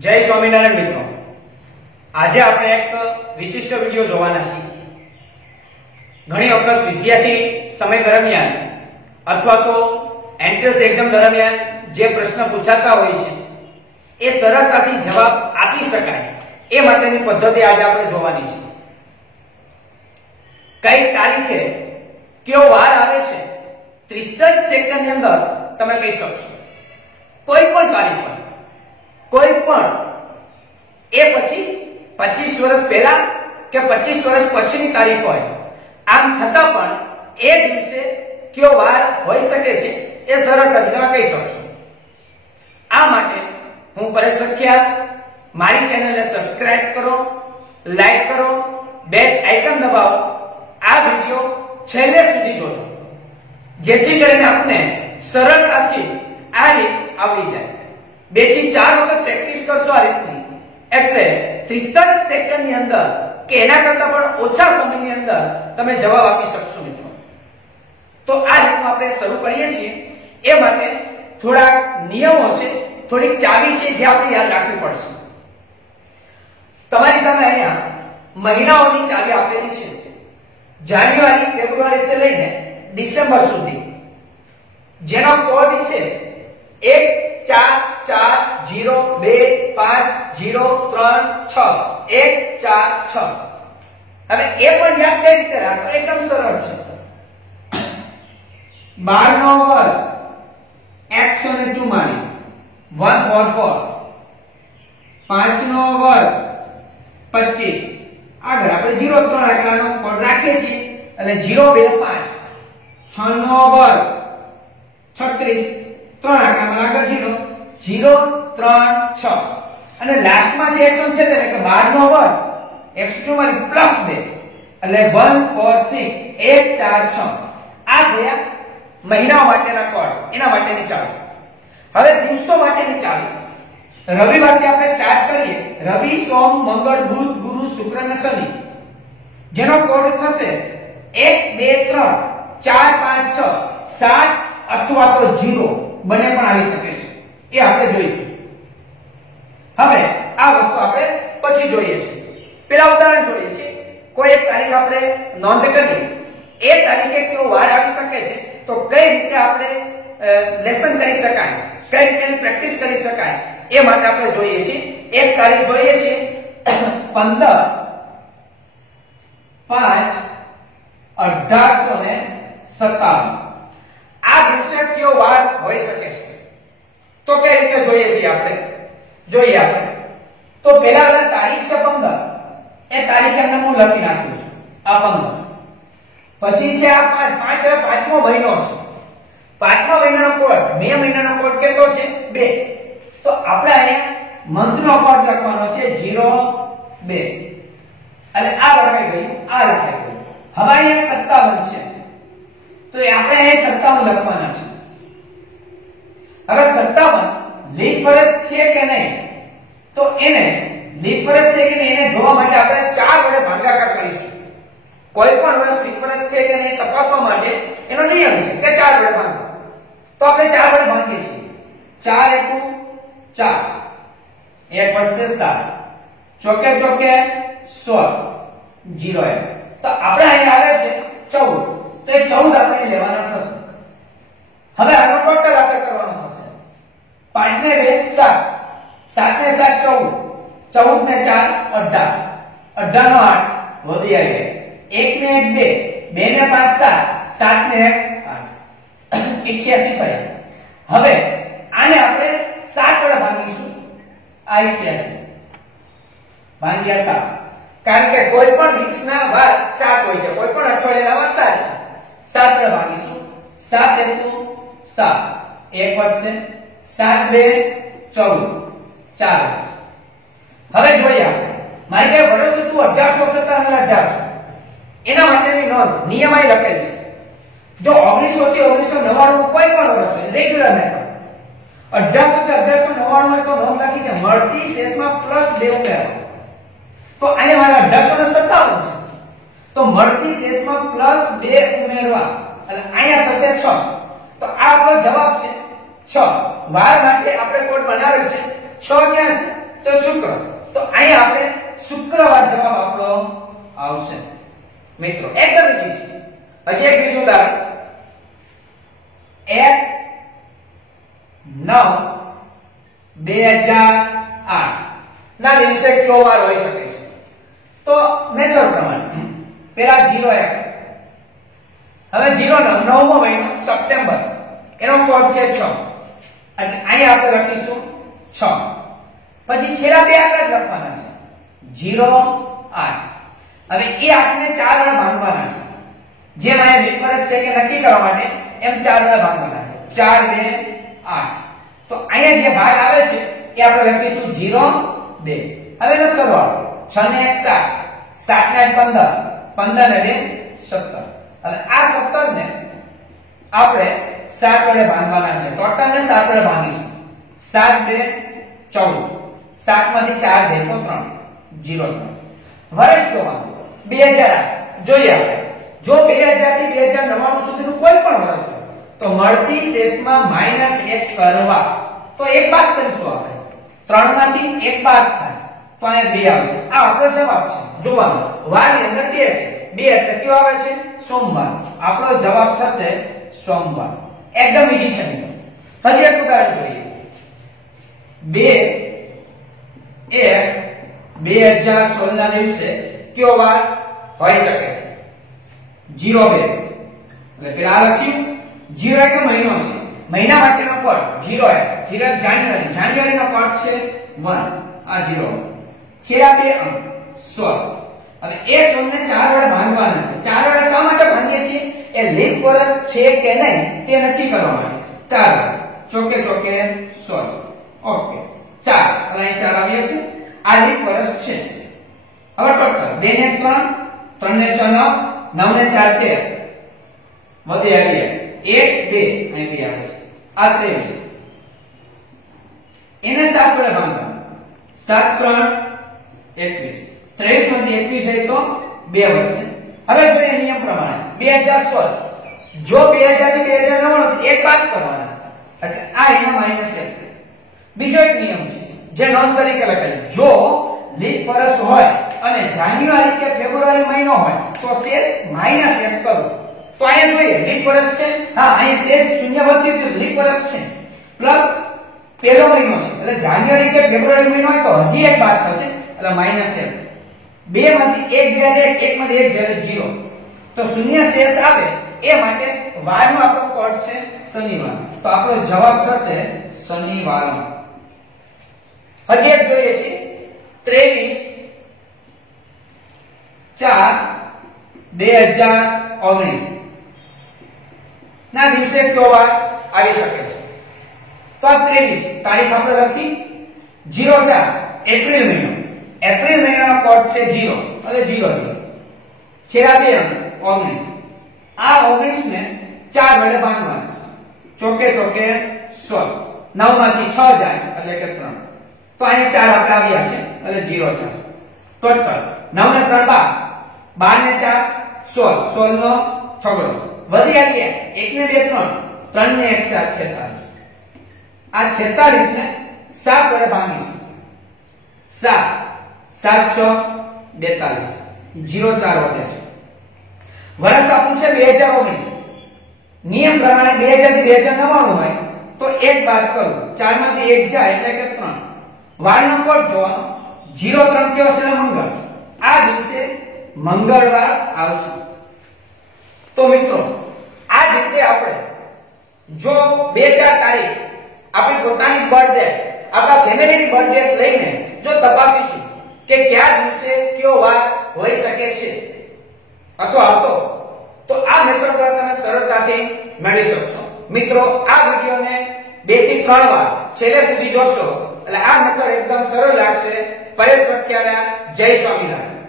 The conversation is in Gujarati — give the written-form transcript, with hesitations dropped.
જય સ્વામિનારાયણ મિત્રો, આજે આપણે એક વિશિષ્ટ વિડિયો જોવાના છીએ. ઘણી વખત વિદ્યાર્થી સમય દરમિયાન અથવા તો એન્ટ્રન્સ એક્ઝામ દરમિયાન જે પ્રશ્ન પૂછાતા હોય છે એ સરળતાથી જવાબ આપી શકાય એ માટેની પદ્ધતિ આજે આપણે જોવાની છે. કઈ તારીખે કયો વાર આવે છે 30 જ સેકન્ડની અંદર તમે કહી શકશો. કોઈ પણ તારીખ પર, કોઈ પણ, એ પછી 25 વર્ષ પહેલા કે 25 વર્ષ પછીની તારીખ હોય, આમ છતાં પણ એ દિવસે કયો વાર હોઈ શકે છે એ સરળતાથી તમે કહી શકશો. આ માટે હું પરેશ સખિયા, મારી ચેનલને સબસ્ક્રાઇબ કરો, લાઈક કરો, બેલ આઇકન દબાવો, આ વિડિયો છેલ્લે સુધી જોજો જેથી કરીને આપને સરળતાથી આ રીત આવડી જાય. 2 થી 4 વખત પ્રેક્ટિસ કરશો આ રીતની એટલે 30 સેકન્ડની અંદર કે એના કરતા પણ ઓછા સમયની અંદર તમે જવાબ આપી શકશો મિત્રો. તો આ રીતનું આપણે શરૂ કરીએ છીએ. એ માટે થોડા નિયમો છે, થોડી ચાવી છે જે આપણે યાદ રાખવી પડશે. તમારી સામે અહીંયા મહિનાઓની ચાવી આપેલી છે. જાન્યુઆરી, ફેબ્રુઆરી થી લઈને ડિસેમ્બર સુધી, જેનો કોડ છે 14402503 146. હવે એ પણ યાદ કઈ રીતે રાખો? એકદમ સરળ છે. 12 નો વર્ગ 144 144, 5 નો વર્ગ 25. આગળ આપણે 03 આંકડાનો કોડ રાખીએ છીએ એટલે 025. 6 નો વર્ગ 36, 3 આંકડામાં આગળ 036 અને લાસ્ટમાં જે એક્શન છે એટલે કે 12 નો વર્ગ 144 પ્લસ 2 એટલે 146 146. આ થયા મહિનાઓ માટેના કોડ, એના માટેની ચાવી. હવે દિવસો માટેની ચાવી. રવિવારથી આપણે સ્ટાર્ટ કરીએ. રવિ, સોમ, મંગળ, બુધ, ગુરુ, શુક્ર અને શનિ, જેનો કોડ થશે 1 2 3 4 5 6 7 અથવા તો 0 બંને પણ આવી શકે છે. એ આપણે જોઈશું. હવે આ વસ્તુ આપણે પછી જોઈએ છીએ. પહેલા ઉદાહરણ જોઈએ છીએ. કોઈ એક તારીખ આપણે નોંધ કરી, એ તારીખે કયો વાર આવી શકે છે, તો કઈ રીતે આપણે લેસન કરી શકાય, કઈ રીતે પ્રેક્ટિસ કરી શકાય એ માટે આપણે જોઈએ છીએ. એક તારીખ જોઈએ છીએ 15/5/1857. આ દિવસે કયો વાર હોઈ શકે છે તો કઈ રીતે જોઈએ છીએ આપણે? જોઈએ આપણે તો પહેલા તારીખ છે 15. એ તારીખ એમને હું લખી નાખું છું, આ 15. પછી છે આ 5 પાંચમો મહિનો છે. પાંચમા મહિનાનો કોડ, મે મહિનાનો કોડ કેટલો છે? 2. તો આપણે અહીંયા મંથ નો કોડ લખવાનો છે 02 અને આ લખાઈ ગયું, આ લખાઈ ગયું. હવે અહીંયા 57 છે તો આપણે અહીં 57 લખવાના છે. હવે 57 લીપ વર્ષ છે કે નહીં, તો એને લીપ વર્ષ છે કે નહીં એને જોવા માટે આપણે 4 વડે ભાગાકાર કરીશું. કોઈ પણ વર્ષ લીપ વર્ષ છે કે નહીં તપાસવા માટે એનો નિયમ છે કે 4 વડે ભાગો. તો આપણે 4 વડે ભાગીએ છીએ. 4 * 4 1 વધશે 7, ચોકે ચોકે 16, 0 1. તો આપણે અહીં આવે છે 14, તો એ 14 આપણે લેવાના થશે. હવે આનો ટોટલ આપણે કરવાનો થશે. 5 ને 2 7, 7 ને 7 14, 14 ને 4 18, 18 નો 8 વધી આવ્યા, 1 ને 1 2, 2 ને 5 7, 7 ને 1 8, 88 થયા. હવે આને આપણે 7 વડે ભાગીશું. આ 88 ભાગ્યા 7, કારણ કે કોઈ પણ વીકના વાર 7 હોય છે, કોઈ પણ અઠવાડિયાના વાર 7 છે. 7 વડે ભાગીશું. 7 * 7 1 વધશે, 7 2 14, 4 વધશે. હવે જોઈએ આપણે મારી કે વર્ષ હતું 1857 અને 1800. એના માટેની નોંધ નિયમ અહીં લખેલ છે. જો 1900 થી 1999 કોઈ પણ વર્ષ હોય, રેગ્યુલર મેથડ, 1800 થી 1899 હોય તો નોંધ લખી છે મળતી શેષમાં +2 ઉમેરવા. તો અહીંયા મારા 1857 છે તો મળતી શેષમાં +2 ઉમેરવા એટલે અહીંયા થશે 6. તો આ આપણો જવાબ છે 6. વાર માટે આપણે કોડ બનાવેલ છે 6 ક્યાં છે? તો શુક્ર. તો અહીંયા આપણે શુક્રવાર જવાબ આપણો આવશે મિત્રો. એકદમ ઈઝી છે. હજી એક બીજું ઉદાહરણ 1/9/2008 ના દિવસે કયો વાર હોઈ શકે છે? તો મેથડ પ્રમાણે પેલા 01 હવે 09 નવમો મહિનો સપ્ટેમ્બર એનો કોડ છે 6 એટલે અહીં આપણે લખીશું 6. પછી છેલ્લા બે આંકડા લખવાના છે 08. હવે એ આંકને 4 વડે ભાગવાના છે. જેમ અહીંયા લીપ વર્ષ છે કે નક્કી કરવા માટે એમ 4 વડે ભાગવાના છે. 4 2 8. તો અહીંયા જે ભાગ આવે છે એ આપણે લખીશું 02. હવે એનો સરવાળો 6 ને 1 7 7 ને 15 15 ને 2 17. હવે આ 17 ને આપણે 7 વડે ભાગવાના છે. ટોટલ ને 7 વડે ભાગીશું. 7 2 14. 7 માંથી 4 જાય તો 3 0. વર્ષ જોવાનું 2008 જોઈએ આપણે. જો 2000 થી 2099 સુધીનું કોઈ પણ વર્ષ હોય તો મળતી શેષમાં -1 કરવા તો એક બાદ કરીશું આપણે. 3 માંથી 1 બાદ થાય તો અહીંયા 2 આવશે. આ આપણો જવાબ છે. જોવાનું વારની અંદર 2 છે. 2 એટલે કયો આવે છે? સોમવાર. આપણો જવાબ થશે સોમવાર. એકદમ ઈઝી છે મિત્રો. હજી એક ઉદાહરણ જોઈએ. 2/1/2016 ના દિવસે કયો વાર હોઈ શકે છે? 02 એટલે પેલા લખ્યું 01 નો મહિનો છે. મહિના માટેનો કોડ 01 જાન્યુઆરી. જાન્યુઆરીનો કોડ છે 1. આ 0 છેલ્લા બે અંક 16. હવે એ 16 ને 4 વડે ભાગવાના છે. 4 વડે શા માટે ભાગીએ છીએ? એ લીપ વર્ષ છે કે નહીં તે નક્કી કરવા માટે. 4 ચોકે ચોકે 16. ઓકે 4 અહીં 4 આવ્યા છે. આ લીપ વર્ષ છે. હવે ટોટલ 2 ને 3 3 ને 6 9 9 ને 4 13 વધી આવ્યા 1 2 અહીં 2 આવે છે. આ 23 એને 7 વડે ભાગવાના. 7 3 21 23 માંથી 21 જાય તો 2 વધશે. હવે જોઈએ નિયમ પ્રમાણે 2016 જો 2000 થી 2099 એક બાદ કરવાના એટલે આ એનો -1. બીજો એક નિયમ છે જે નોંધ તરીકે લખાય. જો લીપ વર્ષ હોય અને જાન્યુઆરી કે ફેબ્રુઆરી મહિનો હોય તો શેષ -1 કરો. તો અહીંયા જોઈએ લીપ વર્ષ છે. હા અહીં શેષ શૂન્ય વધ્યું તો લીપ વર્ષ છે પ્લસ પહેલો મહિનો છે એટલે જાન્યુઆરી કે ફેબ્રુઆરી મહિનો હોય તો હજી એક બાદ થશે એટલે -1. 2 માંથી 1 જ્યારે 1 માંથી 1 જ્યારે 0 તો શૂન્ય શેષ આવે એ માટે વારનો આપણો કોડ છે શનિવાર. તો આપણો જવાબ થશે શનિવાર. હજી એક જોઈએ છે 23/4/2019 ના દિવસે કયો વાર આવી શકે છે? તો આ 23 તારીખ આપણે લખી 04 એપ્રિલ મહિનો. એપ્રિલ મહિનાનો કોડ છે 0 એટલે 00 છેલ્લા બે અંક 19. આ 19 ને 4 વડે ભાગવાના ચોકે ચોકે 16. 9 માંથી 6 જાય એટલે કે 3 તો અહીંયા 4 આપણે આવ્યા છે એટલે 0 4. ટોટલ 9 ને 3 12 ને 4 16 16 નો છગડો વધી આવ્યા 1 ને 2 3 3 ને 1 4 46. આ 46 ને 7 વડે ભાગીશું. 7 7 6 42 0 4 વધે છે. વર્ષ આપણું છે 2019. નિયમ પ્રમાણે 2000 થી 2099 હોય તો એક બાદ કરું. 4 માંથી 1 જાય એટલે કે 3. વારનો કોડ જોવાનો 03 કયો છે? મંગળ. આ દિવસે મંગળવાર આવશે. તો મિત્રો આ જ રીતે આપણે જો 2-4 તારીખ આપણી પોતાની બર્થડે આપણા ફેમિલીની બર્થડે લઈને જો તપાસીશું કે કયા દિવસે કયો વાર હોઈ શકે છે અથવા આવતો તો આ મેથડ દ્વારા તમે સરળતાથી મેળવી શકશો. મિત્રો આ વિડિયોને 2 થી 3 વાર છેલ્લે સુધી જોશો એટલે આ મેથડ એકદમ સરળ લાગશે. પરેશ સખ્યાના જય સ્વામિનારાયણ.